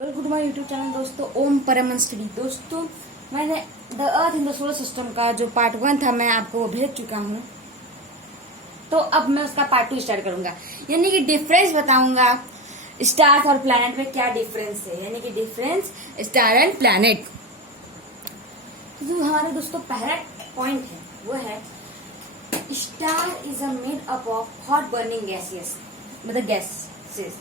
Welcome to my YouTube channel दोस्तों Om Parman study. दोस्तों मैंने the earth in the solar system का जो पार्ट 1 था मैं आपको वो भेज चुका हूँ। तो अब मैं उसका पार्ट 2 स्टार्ट करूंगा, यानी कि डिफरेंस बताऊंगा स्टार्स और प्लैनेट में क्या डिफरेंस है, यानी कि डिफरेंस स्टार एंड प्लैनेट। जो हमारे दोस्तों पहला पॉइंट है वो है star is a made up of hot burning gases, मतलब गैसेस।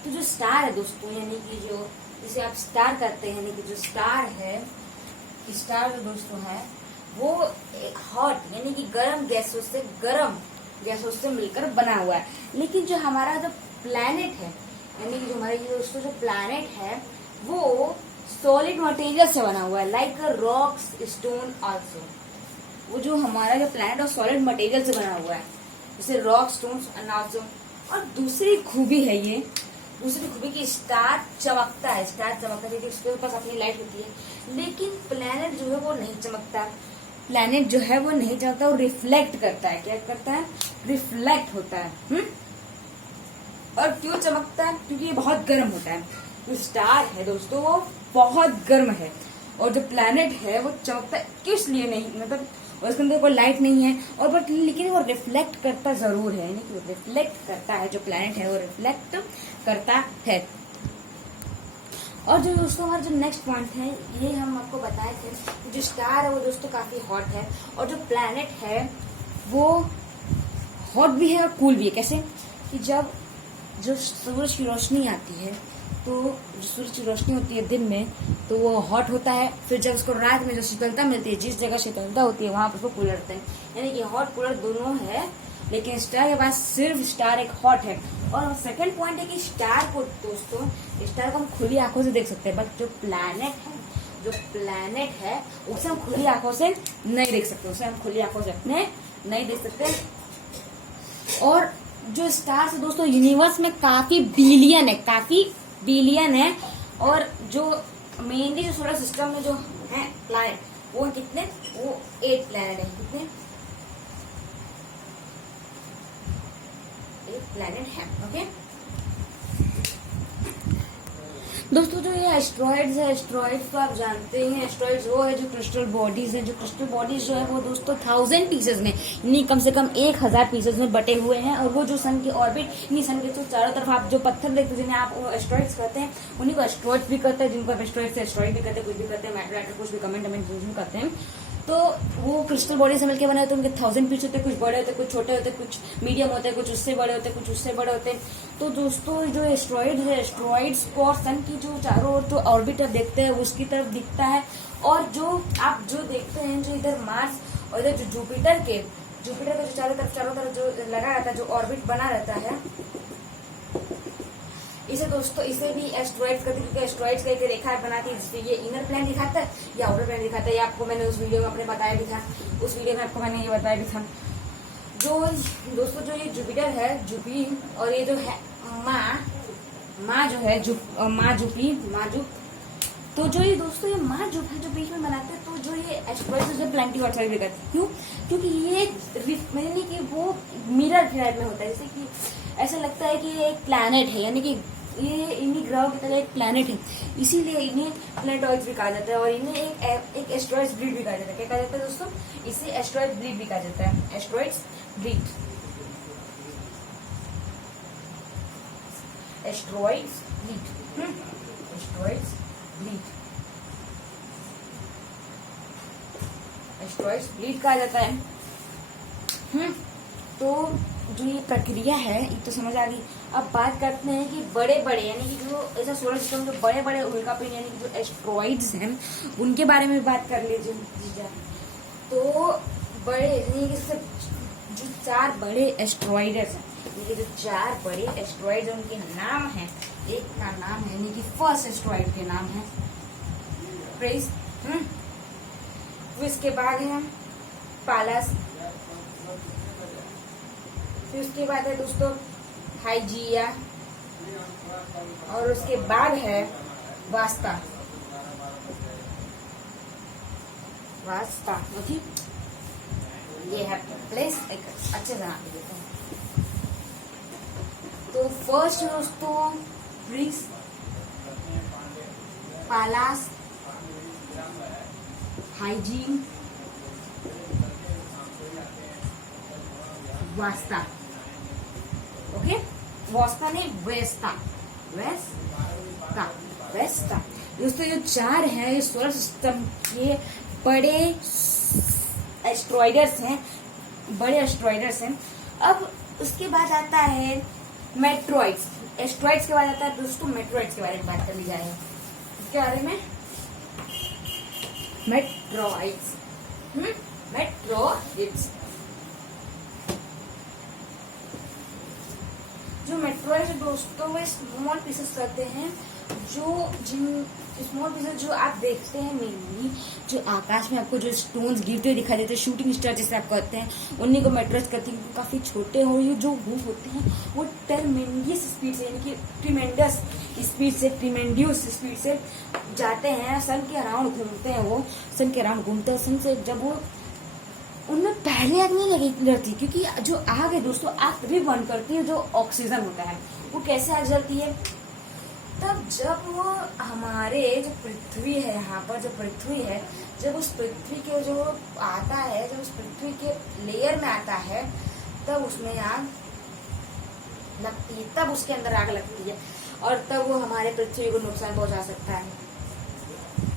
तो जो स्टार है दोस्तों, यानी कि जो जिसे आप स्टार करते हैं, यानी कि जो स्टार है, स्टार जो दोस्तों है वो हॉट यानी कि गर्म गैसों से मिलकर बना हुआ है। लेकिन जो हमारा जो प्लैनेट है, यानी कि जो हमारे दोस्तों जो प्लैनेट है वो सॉलिड मटेरियल से बना हुआ है, लाइक रॉक्स स्टोन आल्सो। वो जो हमारा जो प्लैनेट है सॉलिड मटेरियल से बना हुआ है, जैसे रॉक स्टोन एंड आल्सो। और दूसरी खूबी की स्टार चमकता है, क्योंकि उसके पास अपनी लाइट होती है। लेकिन प्लैनेट जो है वो नहीं चमकता, वो रिफ्लेक्ट करता है। क्या करता है? रिफ्लेक्ट होता है। और क्यों चमकता है? क्योंकि ये बहुत गर्म होता है। जो स्टार है दोस्तों वो बहुत गर्म है, और जो प्लैनेट है वो चमकता किस लिए नहीं, मतलब उसके अंदर कोई लाइट नहीं है और बट लेकिन वो रिफ्लेक्ट करता जरूर है, यानी कि वो रिफ्लेक्ट करता है। जो प्लैनेट है वो रिफ्लेक्ट करता है। और जो दोस्तों हमारा जो नेक्स्ट पॉइंट है, ये हम आपको बताए थे, जो स्टार है वो दोस्तों काफी हॉट है, और जो प्लैनेट है वो हॉट भी है और कूल भी है। कैसे कि जब जो सूरज की रोशनी आती है, तो जो सूरज की रोशनी होती है दिन में तो वो हॉट होता है, फिर जब उसको रात में जो शीतलता मिलती है, जिस जगह शीतलता होती है वहां पर उसको कूलर होते हैं, यानी कि हॉट कूलर दोनों है। लेकिन स्टार के पास सिर्फ स्टार एक हॉट है। और सेकंड पॉइंट है कि स्टार को हम खुली आंखों से देख सकते हैं, बट जो प्लैनेट है उसे हम खुली आंखों से नहीं देख सकते, नहीं देख सकते। और जो स्टार्स है दोस्तों यूनिवर्स में काफी बिलियन है, और जो मेनली जो सोलर सिस्टम में जो है प्लैनेट वो कितने, वो 8 प्लैनेट है। कितने? 8 प्लैनेट है। ओके दोस्तों, जो ये एस्ट्रॉइड्स तो आप जानते हैं, एस्ट्रॉइड्स वो है जो क्रिस्टल बॉडीज है। जो क्रिस्टल बॉडीज जो है वो दोस्तों 1000 पीसेज में, यानी कम से कम 1000 पीसेज में बटे हुए हैं। और वो जो सन की ऑर्बिट, यानी सन के तो चारों तरफ आप जो पत्थर देखते हैं जिन्हें आप एस्ट्रॉइड्स कहते हैं, उन्हीं को एस्ट्रॉइड्स भी कहते हैं, जिनको आप एस्ट्रॉइड भी कहते हैं, कुछ भी कहते हैं, मैटर कुछ भी कमेंट करते हैं। तो वो क्रिस्टल बॉडी से मिलकर बने होते हैं, उनके 1000 पीस होते हैं, कुछ बड़े होते हैं, कुछ छोटे होते हैं, कुछ मीडियम होते हैं, कुछ उससे बड़े होते हैं, कुछ उससे बड़े होते हैं। तो दोस्तों जो एस्ट्रॉइड्स को और सन की जो चारों ओर जो ऑर्बिट देखते हैं उसकी तरफ दिखता है। और जो आप जो देखते हैं, जो इधर मार्स और इधर जो जुपिटर के जो चारों तरफ जो लगा रहता है, जो ऑर्बिट बना रहता है, इसे भी एस्ट्रॉइड्स कहते हैं, क्योंकि एस्ट्रॉइड्स का एक रेखा बनाती है, जिससे ये इनर प्लेन दिखाता है या आउटर प्लेन दिखाता है। ये आपको मैंने उस वीडियो में बताया भी था, ये बताया भी था। जो दोस्तों जो ये जुपिटर है, और ये जो है माँ जो है जुप, तो जो ये दोस्तों ये माँ जुप है जो बीच में बनाते हैं, तो जो ये एस्ट्रॉइड्स जो प्लैनेटरी हॉट साइड भी करते हैं। क्यों? क्योंकि ये यानी कि वो मिरर टाइप में होता है, जैसे कि ऐसा लगता है कि ये एक प्लैनेट है, यानी कि ये इन्हीं ग्रहों की तरह एक प्लैनेट है, इसीलिए इन्हें प्लैनेटॉइड्स भी कहा जाता है। और इन्हें एक एस्ट्रॉइड्स ब्रीड भी कहा जाता है। क्या कहा जाता है दोस्तों? इसे एस्ट्रॉइड्स ब्रीड भी कहा जाता है, एस्ट्रॉइड्स ब्रीड। एस्ट्रॉइड्स ब्रीड कहा जाता है। तो जो ये प्रक्रिया है ये तो समझ आ गई। अब बात करते हैं कि बड़े यानी कि जो ऐसा सोलर सिस्टम जो बड़े उल्कापिंड यानी कि जो एस्ट्रॉइड्स हैं उनके बारे में बात कर लीजिए। तो बड़े यानी कि जो 4 बड़े एस्ट्रॉइड्स हैं, यानी कि जो 4 बड़े एस्ट्रॉइड्स उनके नाम है, एक का नाम है यानी कि फर्स्ट एस्ट्रॉइड के नाम है प्रेस। फिर इसके बाद है पालस, फिर उसके बाद है दोस्तों हाइजिया, और उसके बाद है वास्ता। ओके, ये है प्लेस, एक अच्छे से नाम देते हैं। तो फर्स्ट दोस्तों ब्रिक्स, पालास, हाइजीन, वास्ता। ओके, वास्ता नहीं, वेस्ता, वेस्ता, वेस्ता। दोस्तों ये 4 हैं, ये सोलर सिस्टम के बड़े एस्ट्रॉइडर्स हैं, बड़े एस्ट्रॉइडर्स हैं। अब उसके बाद आता है मेट्रॉइड्स। एस्ट्रॉइड्स के बाद आता है दोस्तों मेट्रॉइड्स के बारे में बात कर ली जाए। इसके बारे में मेट्रॉइड्स, मेट्रॉइड्स। जो मेट्रॉइड्स दोस्तों में स्मॉल पीसेस करते हैं, जो जिन स्मॉल पीसेस जो आप देखते हैं मेनली जो आकाश में आपको जो स्टोन्स गिरते हुए दिखाई देते हैं, शूटिंग स्टार जैसे आप कहते हैं, उन्हीं को मेट्रॉइड्स कहते हैं। काफी छोटे हो, ये जो मूव होते हैं वो ट्रेमेंडियस स्पीड से, यानी कि ट्रीमेंडस स्पीड से, ट्रीमेंडियस स्पीड से जाते हैं, सन के अराउंड घूमते हैं। वो सन के अराउंड घूमते हैं। सन से जब वो उनमें पहले आग नहीं लगती, क्योंकि जो आग है दोस्तों, आग तभी बर्न करती है जो ऑक्सीजन होता है। वो कैसे आग जलती है? तब जब वो हमारे जो पृथ्वी है, यहाँ पर जो पृथ्वी है, जब उस पृथ्वी के जो आता है, जब उस पृथ्वी के लेयर में आता है, तब उसमें आग लगती है, तब उसके अंदर आग लगती है और तब वो हमारे पृथ्वी को नुकसान पहुंचा सकता है।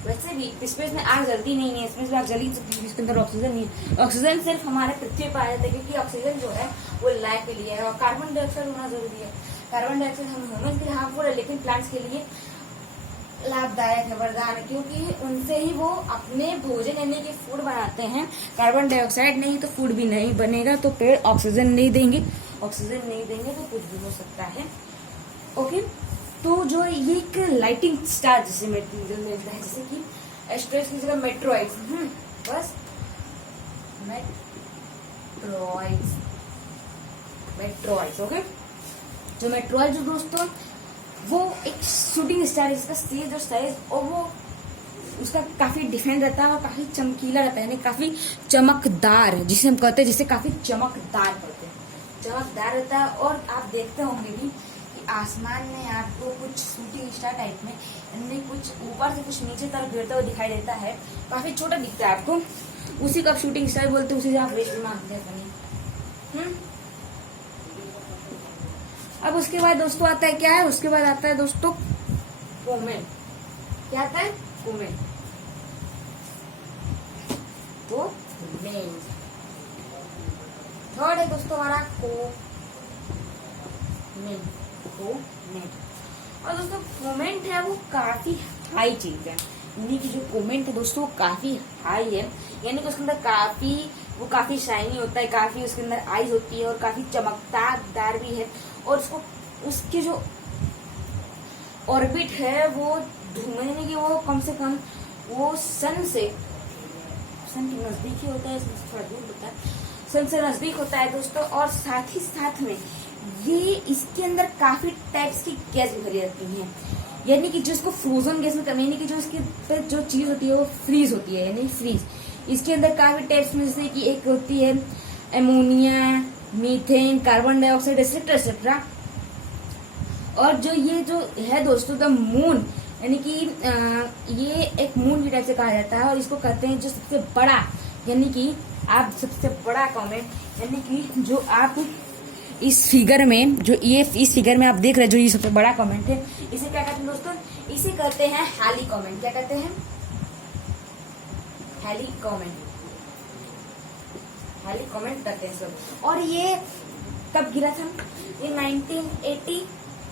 वैसे भी स्पेस में आग जल्दी नहीं है, स्पेस में आग जल्दी सकती है, इसके अंदर ऑक्सीजन नहीं है। ऑक्सीजन सिर्फ हमारे पृथ्वी पर आ जाता है, क्योंकि ऑक्सीजन जो है वो लाइफ के लिए है और कार्बन डाइऑक्साइड होना जरूरी है। कार्बन डाइऑक्साइड हम ह्यूमन के लिए हार्मफुल है, लेकिन प्लांट्स के लिए लाभदायक है, वरदान है, क्योंकि उनसे ही वो अपने भोजन यानी कि फूड बनाते हैं। कार्बन डाइऑक्साइड नहीं तो फूड भी नहीं बनेगा, तो पेड़ ऑक्सीजन नहीं देंगे, ऑक्सीजन नहीं देंगे तो कुछ भी हो सकता है। ओके, तो जो ये एक लाइटिंग स्टार जैसे मटेरियल मिलता है, जैसे कि एस्ट्रॉइड्स की जगह मेट्रॉइड्स, बस मेट्रॉइड्स, मेट्रॉइड्स। ओके, जो मेट्रॉइड जो दोस्तों वो एक शूटिंग स्टार है, जिसका साइज और साइज और वो उसका काफी डिफरेंट रहता है और काफी चमकीला रहता है, यानी काफी चमकदार, जिसे हम कहते हैं, जिसे काफी चमकदार कहते हैं, चमकदार रहता है। और आप देखते होंगे भी कि आसमान में आपको कुछ शूटिंग स्टार टाइप में, यानी कुछ ऊपर से कुछ नीचे तरफ गिरता हुआ दिखाई देता है, काफी छोटा दिखता है आपको, उसी को आप शूटिंग स्टार बोलते हैं, उसी से आप रेस मानते हैं। अब उसके बाद दोस्तों आता है क्या है, उसके बाद आता है दोस्तों कोमेट। क्या आता है? कोमेट। तो थर्ड है दोस्तों हमारा कोमेट। और दोस्तों कोमेट है वो काफी हाई चीज है, यानी कि जो कोमेट है दोस्तों काफी हाई है, यानी कि उसके अंदर वो काफी शाइनी होता है, काफी उसके अंदर आईज होती है और काफी चमकदार भी है। और उसके जो ऑर्बिट है वो यानी कि वो कम से कम वो सन के नजदीक ही होता है, थोड़ा दूर होता है, सन से नजदीक होता है दोस्तों। और साथ ही साथ में ये इसके अंदर काफी टाइप्स की गैस भी भरी रहती है, यानी कि जिसको फ्रोजन गैस में कमी, यानी कि जो इसके पे जो चीज होती है वो फ्रीज होती है, यानी फ्रीज। इसके अंदर काफी टाइप्स में, जैसे कि एक होती है ammonia, methane, carbon dioxide, etcetera. और जो ये जो है दोस्तों द मून, यानी कि ये एक मून की टाइप से कहा जाता है, और इसको कहते हैं जो सबसे बड़ा, यानी कि आप सबसे बड़ा कॉमेट, यानी कि जो आप इस फिगर में इस फिगर में आप देख रहे हैं, जो ये सबसे बड़ा कॉमेट है, इसे क्या कहते हैं दोस्तों? इसे कहते हैं हैली कॉमेट। क्या कहते हैं? हैली कॉमेट, हैली कॉमेट कहते हैं सब। और ये कब गिरा था? ये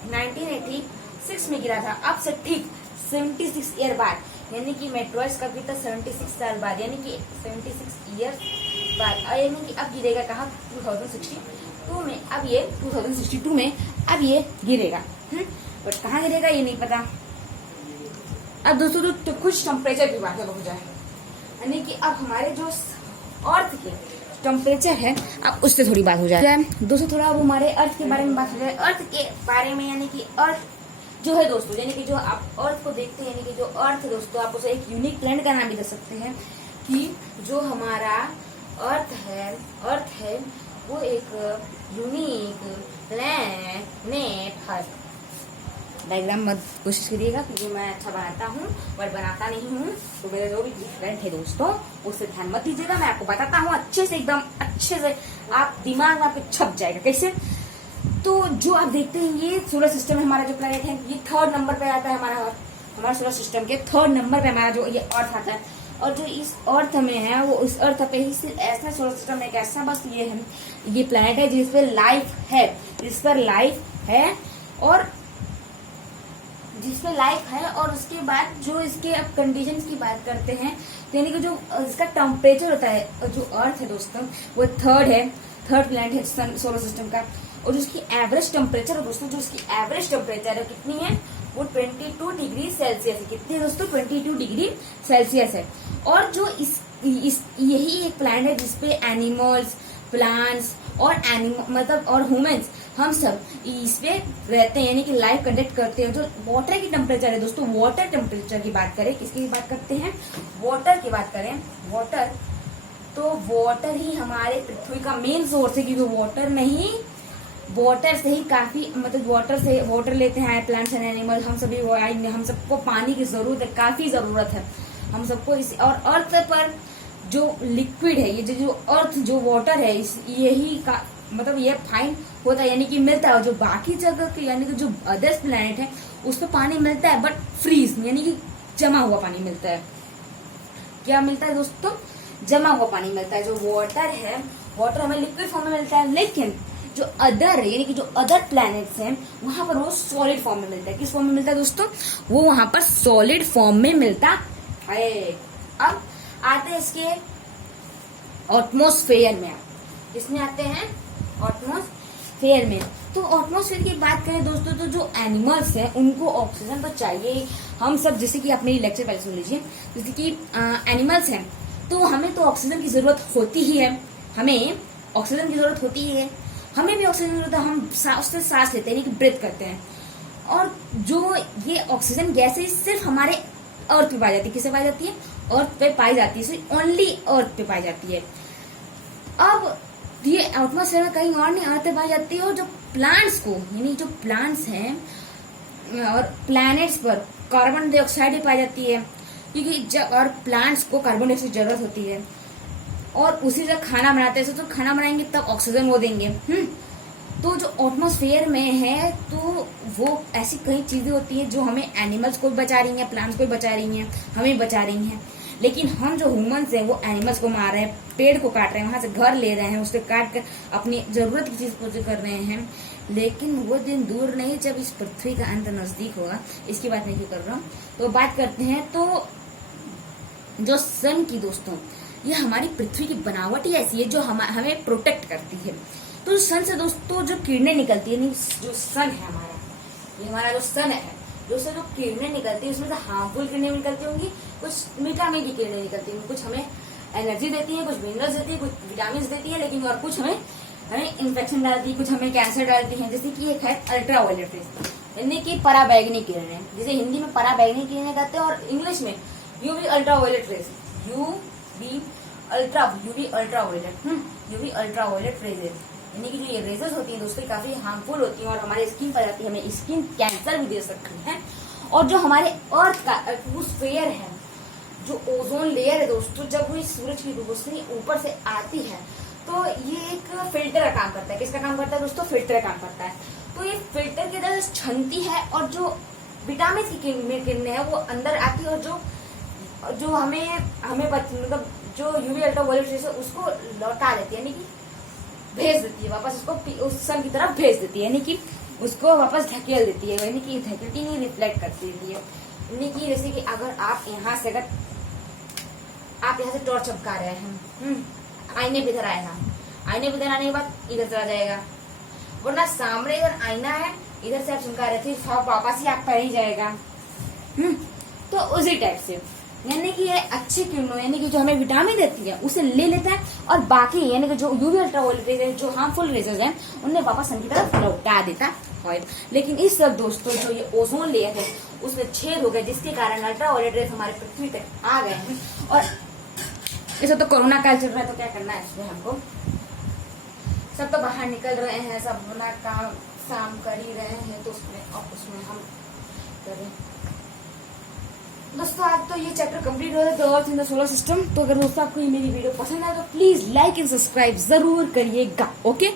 1986 में गिरा था, अब से ठीक 76 ईयर बाद, यानी कि मेट्रॉइड्स कब गिरा था? 76 साल बाद, यानी कि 76 ईयर बाद, यानी कि अब गिरेगा कहाँ? 2062 में। अब ये 2062 में अब ये गिरेगा, बट कहाँ गिरेगा ये नहीं पता। अब दोस्तों तो कुछ टेम्परेचर की बात हो जाए, यानी कि अब हमारे जो अर्थ के टेम्परेचर है, अब उससे थोड़ी बात हो जाए दोस्तों। थोड़ा अब हमारे अर्थ के बारे में बात हो जाए, अर्थ के बारे में, यानी कि अर्थ जो है दोस्तों, यानी कि जो आप अर्थ को देखते हैं, यानी कि जो अर्थ है दोस्तों, आप उसे एक यूनिक प्लैनेट का नाम भी दे सकते हैं, कि जो हमारा अर्थ है वो एक यूनिक प्लैनेट है, डायग्राम मत कोशिश करिएगा, क्योंकि मैं अच्छा बनाता हूँ पर बनाता नहीं हूँ, तो मेरे जो भी फ्रेंड है दोस्तों उससे ध्यान मत दीजिएगा। मैं आपको बताता हूँ अच्छे से, एकदम अच्छे से आप दिमाग में आपके छप जाएगा कैसे। तो जो आप देखते हैं ये सोलर सिस्टम है हमारा, जो प्लैनेट है ये 3rd नंबर पे आता है हमारा सोलर सिस्टम के 3rd नंबर पे हमारा जो ये अर्थ आता है। और जो इस अर्थ में है वो इस अर्थ पे ही सिर्फ ऐसा सोलर सिस्टम एक ऐसा बस ये प्लैनेट है जिस पे लाइफ है, जिस पर लाइफ है और जिसमें लाइफ है। और उसके बाद जो इसके अब कंडीशंस की बात करते हैं, तो यानी कि जो इसका टेम्परेचर होता है, जो अर्थ है दोस्तों वो 3rd प्लैनेट है सोलर सिस्टम का। और जो उसकी एवरेज टेम्परेचर है दोस्तों, जो उसकी एवरेज टेम्परेचर है कितनी है, वो 22 डिग्री सेल्सियस है। कितनी है दोस्तों, 22 डिग्री सेल्सियस है। और जो यही एक प्लैनेट है जिसपे एनिमल्स, प्लांट्स और मतलब और ह्यूमंस हम सब इस पे रहते हैं, यानी कि लाइफ कंडक्ट करते हैं। जो वाटर की टेम्परेचर है दोस्तों, वाटर टेम्परेचर की बात करें, किसकी बात करते हैं, वाटर की बात करें, वाटर, तो वाटर ही हमारे पृथ्वी का मेन सोर्स है, क्योंकि वाटर से ही काफी मतलब वाटर लेते हैं प्लांट्स एंड एनिमल। हम सबको पानी की जरूरत है, काफी जरूरत है हम सबको और अर्थ पर जो लिक्विड है, ये जो अर्थ जो वाटर है यही का मतलब ये फाइन होता है, यानी कि मिलता है। जो बाकी जगह के यानी कि जो अदर्स प्लैनेट है उस पर पानी मिलता है बट फ्रीज, यानी कि जमा हुआ पानी मिलता है। क्या मिलता है दोस्तों, जमा हुआ पानी मिलता है। जो वाटर है, वाटर हमें लिक्विड फॉर्म में मिलता है, लेकिन जो अदर यानी कि जो अदर प्लैनेट्स हैं वहां पर वो सॉलिड फॉर्म में मिलता है। किस फॉर्म में मिलता है दोस्तों, वो वहां पर सॉलिड फॉर्म में मिलता है। अब आते हैं इसके एटमॉस्फेयर में, इसमें आते हैं एटमॉस्फेयर में। तो एटमॉस्फेयर की बात करें दोस्तों, तो जो एनिमल्स हैं उनको ऑक्सीजन तो चाहिए। हम सब जैसे कि आप मेरी लेक्चर पहले सुन लीजिए, जैसे कि एनिमल्स हैं तो हमें तो ऑक्सीजन की जरूरत होती ही है, हमें ऑक्सीजन की जरूरत होती ही है, हमें भी ऑक्सीजन की जरूरत है। हम उससे सांस लेते हैं, यानी कि ब्रीथ करते हैं। और जो ये ऑक्सीजन गैस है सिर्फ हमारे अर्थ पे पाई जाती है। किसे पाई जाती है, अर्थ पे पाई जाती है, सिर्फ ओनली अर्थ पे पाई जाती है। अब ये एटमॉस्फेयर में कहीं और नहीं, अर्थ पे पाई जाती है। और जो प्लांट्स को यानी जो प्लांट्स हैं और प्लैनेट्स पर कार्बन डाइऑक्साइड भी पाई जाती है, क्योंकि जब और प्लांट्स को कार्बन डाइऑक्साइड की जरूरत होती है और उसी से खाना बनाते हैं, तो खाना बनाएंगे तब ऑक्सीजन वो देंगे। तो जो एटमॉस्फेयर में है तो वो ऐसी कई चीजें होती हैं जो हमें एनिमल्स को भी बचा रही हैं, प्लांट्स को भी बचा रही हैं, हमें बचा रही हैं। लेकिन हम जो ह्यूमंस हैं वो एनिमल्स को मार रहे हैं, पेड़ को काट रहे हैं, वहां से घर ले रहे हैं, उससे काट कर अपनी जरूरत की चीज पूरी कर रहे हैं। लेकिन वो दिन दूर नहीं जब इस पृथ्वी का अंत नजदीक होगा, इसकी बात नहीं कर रहा हूँ। तो बात करते हैं, तो जो सन की दोस्तों, ये हमारी पृथ्वी की बनावट ही ऐसी है जो हमें प्रोटेक्ट करती है। तो सन से दोस्तों जो किरणें निकलती है, जो सन है हमारा, ये हमारा जो सन है, जो किरणें निकलती है उसमें से हार्मफुल किरणें निकलती होंगी, कुछ विटामिन की किरणें निकलती होंगी, कुछ हमें एनर्जी देती है, कुछ मिनरल्स देती है, कुछ विटामिन देती है, लेकिन और कुछ हमें इन्फेक्शन डालती है, कुछ हमें कैंसर डालती है। जैसे कि एक है अल्ट्रा वायलेट रेज, यानी कि पराबैंगनी किरणें, जिसे हिंदी में पराबैंगनी किरणें कहते हैं और इंग्लिश में UV ultraviolet rays, UV ultraviolet rays, यानी कि जो ये रेजेस होती हैं दोस्तों काफी हार्मफुल होती हैं और हमारे स्किन पर जाती है, हमें स्किन कैंसर भी दे सकती है। और जो हमारे अर्थ का एटमॉस्फेयर है, जो ओजोन लेयर है दोस्तों, जब वो सूरज की रोशनी ऊपर से आती है तो ये एक फिल्टर का काम करता है। किसका काम करता है दोस्तों, फिल्टर का काम करता है। तो ये फिल्टर की तरह छनती है और जो विटामिन की किरणें है वो अंदर आती है और जो हमें मतलब जो यूवी अल्ट्रा वायलेट रेज है उसको लौटा देती है, यानी कि भेज देती है वापस, उसको उस सन की तरफ भेज देती है, यानी कि उसको वापस ढकेल देती है, यानी कि धकेलती नहीं, रिफ्लेक्ट करती है। यानी कि जैसे कि अगर आप यहाँ से टॉर्च चमका रहे हैं, आईने पे इधर आएगा, आईने पे इधर आने के बाद इधर चला जाएगा, वरना सामने इधर आईना है, इधर से आप चमका रहे थे वापस ही आप पर ही जाएगा। तो उसी टाइप से यानी कि ये अच्छी किरणों यानी कि जो हमें विटामिन देती है उसे ले लेता है और बाकी यानी कि जो यूवी अल्ट्रा वायलेट रेज है, जो हार्मफुल रेजेस हैं, उन्हें वापस सन की तरफ लौटा देता है। लेकिन इस सब दोस्तों जो ये ओजोन लेयर है उसमें छेद हो गए, जिसके कारण अल्ट्रा वायलेट रेज हमारे पृथ्वी तक आ गए हैं। और इसे तो कोरोना काल चल रहा है, तो क्या करना है इसमें हमको, सब तो बाहर निकल रहे हैं, सब अपना काम कर ही रहे हैं, तो उसमें हम करें। दोस्तों आज तो ये चैप्टर कंप्लीट हो रहा है, the earth in the solar system. तो अगर दोस्तों आपको ये मेरी वीडियो पसंद आए तो प्लीज लाइक एंड सब्सक्राइब जरूर करिएगा। ओके।